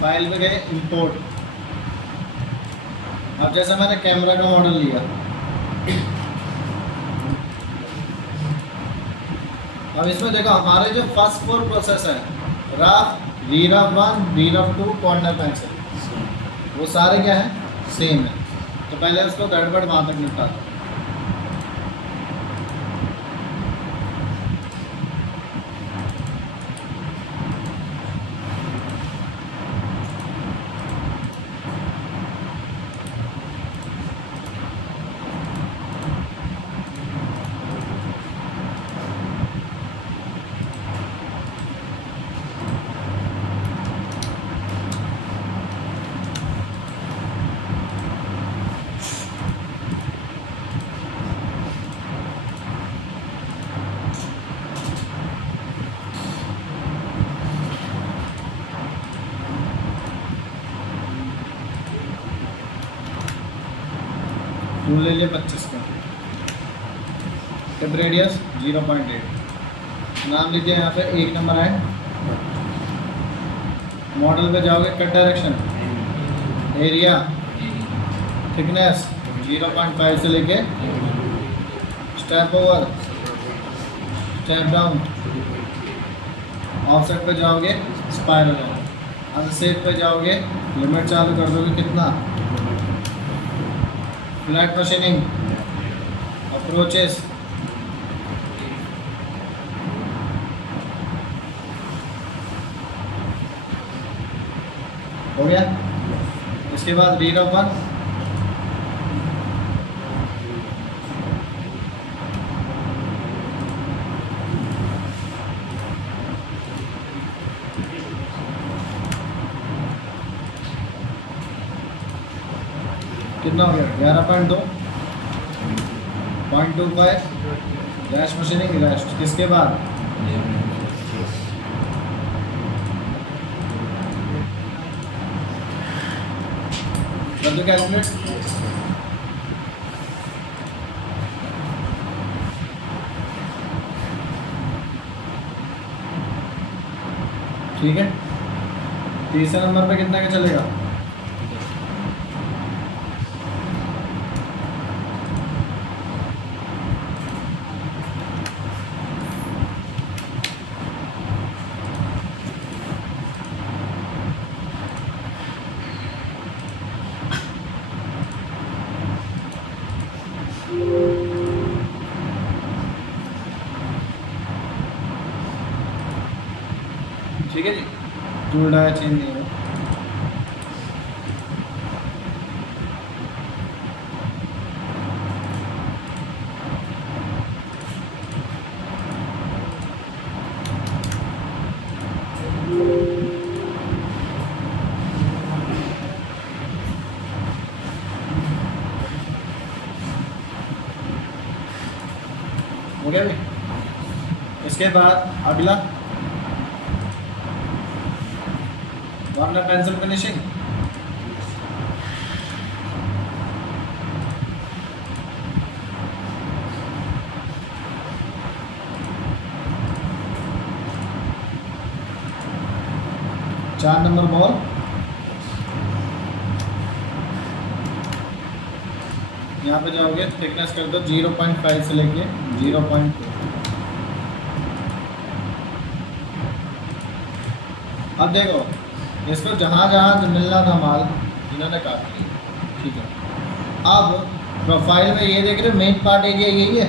File पे गए import. अब जैसे मैंने कैमरा का मॉडल लिया, अब इसमें देखो हमारे जो फर्स्ट 4 प्रोसेस है, रफ, रीरफ 1, रीरफ 2, कॉर्नर पेंसिल, वो सारे क्या है, सेम है। तो पहले उसको गड़बड़ वहाँ तक निपटा दो। टूल ले लिया 25 का, टिप रेडियस 0.8, नाम लीजिए यहाँ पे 1 नंबर है। मॉडल पे जाओगे, कट डायरेक्शन, एरिया, थिकनेस 0.5 से लेके step over, step down, offset पे जाओगे स्पाइरल, अनसेट पे जाओगे लिमिट चालू कर दोगे कितना, फ्लैट मशीनिंग, अप्रोचेस, हो गया। इसके बाद रीड ऑफ 1, कितना हो गया 11.2, 0.25, रैश मशीनिंग रेस्ट। किसके बाद कर दो कैलकुलेट, ठीक है। तीसरे नंबर पे कितना का चलेगा, ठीक है जी। टूल डाया चेंज नहीं है। हो गया भाई। इसके बाद अगला कॉर्नर पेंसिल फिनिशिंग, चार नंबर बॉल, यहाँ पे जाओगे थिकनेस कर दो 0.5 से लेके 0.2। अब देखो इसको जहाँ जहाँ मिलना था माल इन्होंने काट लिया, ठीक है। अब प्रोफाइल में ये देख रहे हो मेन पार्ट एरिया यही है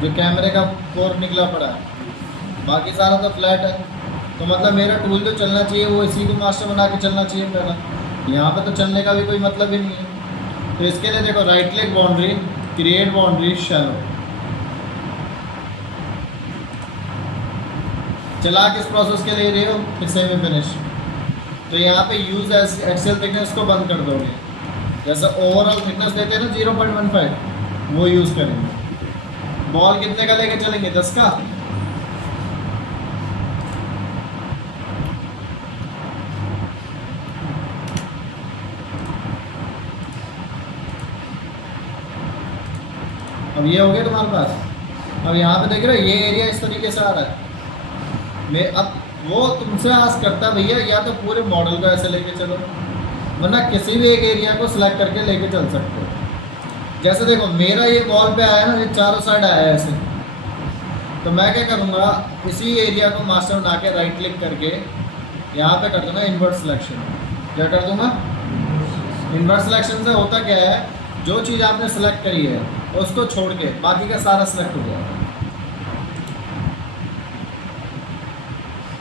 जो कैमरे का कोर निकला पड़ा है, बाकी सारा तो फ्लैट है। तो मतलब मेरा टूल जो चलना चाहिए वो इसी को मास्टर बना के चलना चाहिए पहला, यहाँ पे तो चलने का भी कोई मतलब ही नहीं है। तो इसके लिए देखो right click boundary, create boundary shallow, चला किस प्रोसेस के ले रहे हो, फिर सेमी फिनिश। तो यहाँ पे यूज एक्सेल थिकनेस को बंद कर दोगे, जैसा ओवरऑल थिकनेस देते हैं ना 0.15, वो यूज़ करेंगे। बॉल कितने का लेके चलेंगे, 10 का। अब ये हो गया तुम्हारे पास। अब यहाँ पे देख रहे हो ये एरिया इस तरीके से आ रहा है। मैं अब वो तुमसे आस्क करता है भैया या तो पूरे मॉडल को ऐसे लेके चलो, वरना किसी भी एक एरिया को सिलेक्ट करके लेके चल सकते हो। जैसे देखो मेरा ये वॉल पे आया ना, ये चारों साइड आया है ऐसे, तो मैं क्या करूँगा, इसी एरिया को मास्टर बना के राइट क्लिक करके यहाँ पे कर दूँगा इन्वर्ट सिलेक्शन। क्या कर दूँगा? इन्वर्ट सिलेक्शन से होता क्या है, जो चीज़ आपने सेलेक्ट करी है उसको छोड़ के बाकी का सारा सिलेक्ट हो जाएगा।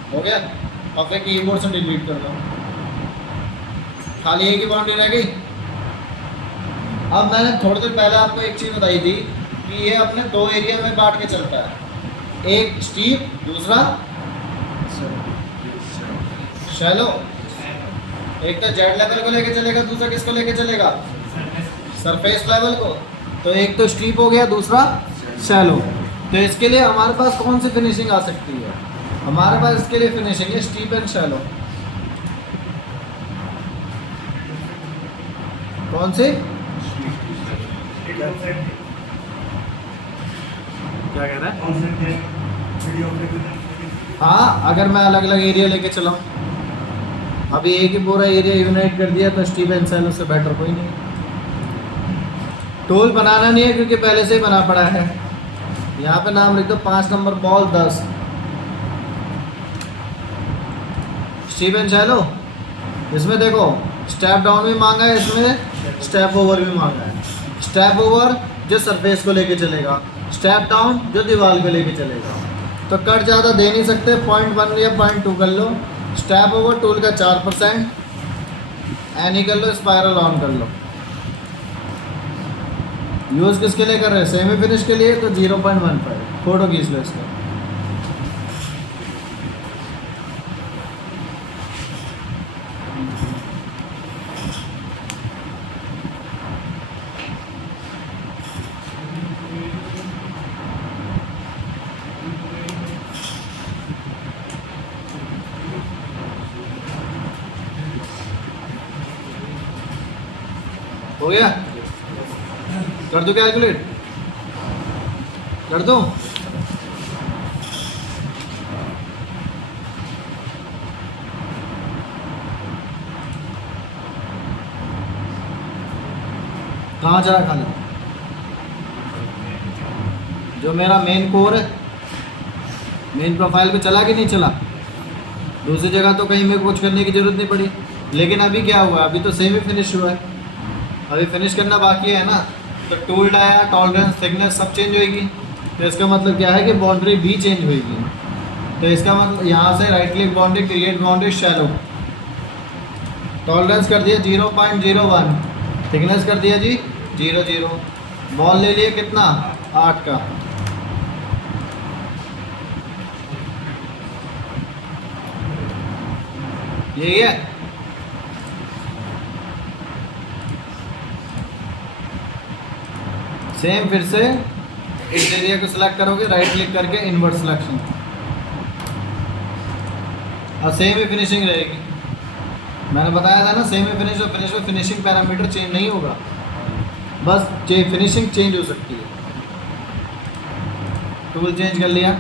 हो गया? अब फिर कीबोर्ड से डिलीट कर दो, खाली एक ही बाउंड्री रह गई। अब मैंने थोड़ी देर पहले आपको एक चीज़ बताई थी कि ये अपने दो एरिया में बांट के चलता है, एक स्टीप, दूसरा शैलो। एक तो जेड लेवल को लेके चलेगा, दूसरा किसको लेके चलेगा? सरफेस लेवल को। तो एक तो स्टीप हो गया, दूसरा शैलो। तो इसके लिए हमारे पास कौन सी फिनिशिंग आ सकती है? हमारे पास इसके लिए फिनिशिंग है स्टीप एंड शैलो। कौन सी? क्या कह रहा है? हाँ, अगर मैं अलग अलग एरिया लेके चला, अभी एक ही पूरा एरिया यूनाइट कर दिया, तो स्टीप एंड शैलो से बेटर कोई नहीं। टूल बनाना नहीं है क्योंकि पहले से ही बना पड़ा है। यहाँ पे नाम लिख दो 5 number ball 10 steep and shallow. इसमें देखो स्टेप डाउन भी मांगा है, इसमें स्टेप ओवर भी मांगा है। स्टेप ओवर जो सरफेस को लेके चलेगा, स्टेप डाउन जो दीवार को लेके चलेगा। तो कट ज़्यादा दे नहीं सकते, 0.1 या 0.2 कर लो। स्टेप ओवर टूल का 4%, एनी कर लो, स्पायरल ऑन कर लो। यूज़ किसके लिए कर रहे हैं? सेमी फिनिश के लिए, तो 0.15 फोटो खींच लो इसका। हो गया? कर दो कैलकुलेट? कर दो? कहाँ जा रहा खाली? जो मेरा मेन कोर है, मेन प्रोफाइल पे चला कि नहीं चला? दूसरी जगह तो कहीं में कुछ करने की ज़रूरत नहीं पड़ी। लेकिन अभी क्या हुआ? अभी तो सेमी फिनिश हुआ है, अभी फिनिश करना बाकी है ना। तो टूल डाया, टॉलरेंस, थिकनेस सब चेंज होएगी। तो इसका मतलब क्या है कि बाउंड्री भी चेंज होएगी। तो इसका मतलब यहाँ से right click boundary, create boundary, shallow. Tolerance कर दिया 0.01, थिकनेस कर दिया जी 0.0। बॉल ले लिए कितना? 8 का। यही है। सेम फिर से इस एरिया को सिलेक्ट करोगे, राइट क्लिक करके इन्वर्ट सिलेक्शन, और सेम ही फिनिशिंग रहेगी। मैंने बताया था ना, सेम ही फिनिश और फिनिश में फिनिशिंग पैरामीटर चेंज नहीं होगा, बस फिनिशिंग चेंज हो सकती है। टूल चेंज कर लिया,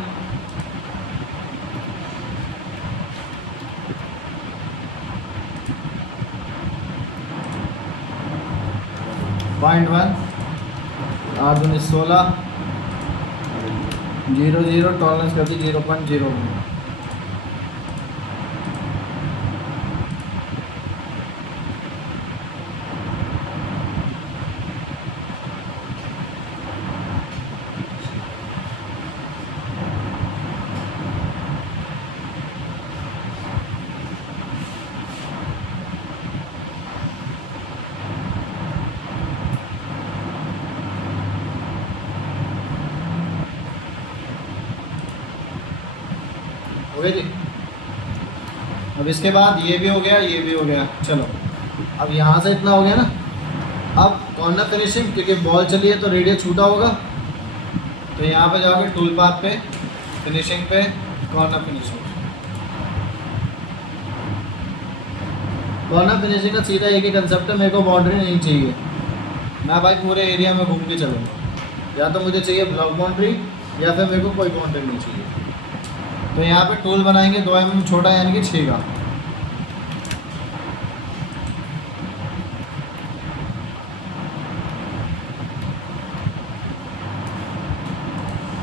पॉइंट 1, 8 दूनी 16, 0.0, टॉलरेंस कर दी 0.01। हो गया जी। अब इसके बाद ये भी हो गया, ये भी हो गया। चलो अब यहाँ से इतना हो गया ना। अब कॉर्नर फिनिशिंग, क्योंकि बॉल चली है तो रेडियस छूटा होगा, तो यहाँ पे जाओगे टूल पाथ पे, फिनिशिंग पे, कॉर्नर फिनिशिंग। कॉर्नर फिनिशिंग का सीधा एक ही कंसेप्ट है, मेरे को बाउंड्री नहीं चाहिए। मैं भाई पूरे एरिया में घूम के चलूँगा, या तो मुझे चाहिए ब्लॉक बाउंड्री या फिर मेरे को कोई बाउंड्री नहीं चाहिए। तो यहाँ पे टूल बनाएंगे 2 mm छोटा यानी कि 6 का।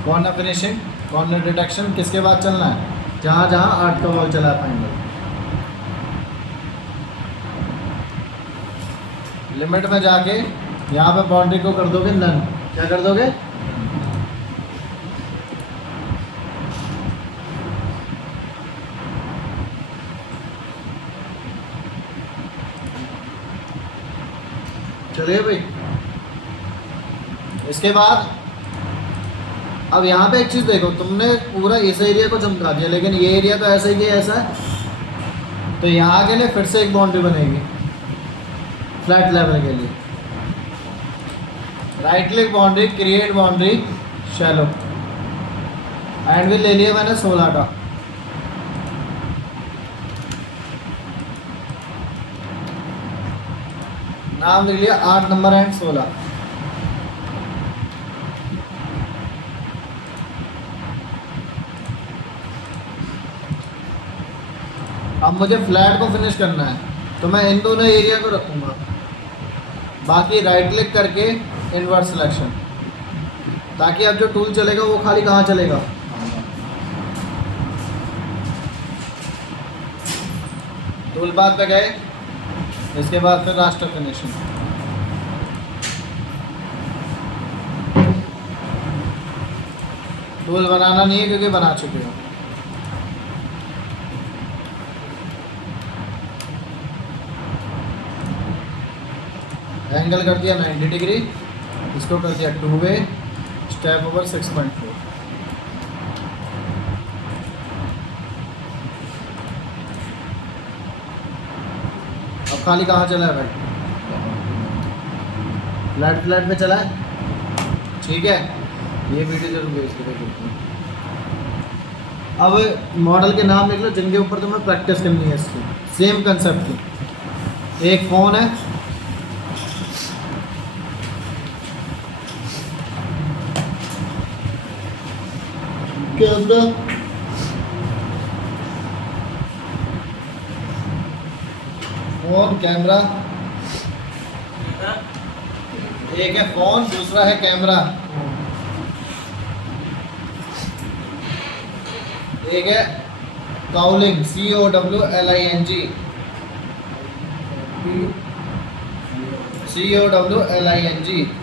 कॉर्नर फिनिशिंग, कॉर्नर डिटेक्शन किसके बाद चलना है? जहाँ जहाँ 8 का बॉल चला है फाइनल। लिमिट में जाके यहाँ पे बाउंड्री को कर दोगे नन। क्या कर दोगे? चलिए भाई, इसके बाद अब यहाँ पे एक चीज़ देखो, तुमने पूरा इस एरिया को चमका दिया, लेकिन ये एरिया तो ऐसा ही ऐसा है। तो यहाँ के लिए फिर से एक बाउंड्री बनेगी फ्लैट लेवल के लिए। Right click boundary, create boundary shallow, and भी ले लिया मैंने 16 का। नाम लिख लिया 8 नंबर एंड 16। अब मुझे फ्लैट को फिनिश करना है, तो मैं इन दोनों एरिया को रखूँगा। बाकी राइट क्लिक करके इनवर्ट सिलेक्शन, ताकि अब जो टूल चलेगा वो खाली कहाँ चलेगा? टूल बार पे गए, इसके बाद फिर रास्टर फिनिशिंग। टूल बनाना नहीं है क्योंकि बना चुके हो। एंगल कर दिया 90 डिग्री, इसको कर दिया 2 वे, स्टेप ओवर 6.4। अब खाली कहाँ चला है भाई? फ्लैट में चला है, ठीक है। ये वीडियो जरूर भेज के देखते हैं। अब मॉडल के नाम लिख लो जिनके ऊपर तुम्हें प्रैक्टिस करनी है इसकी। सेम कंसेप्ट की, एक फ़ोन है, कैमरा, फोन कैमरा, एक है फोन, दूसरा है कैमरा, एक है काउलिंग, COWLING, COWLING।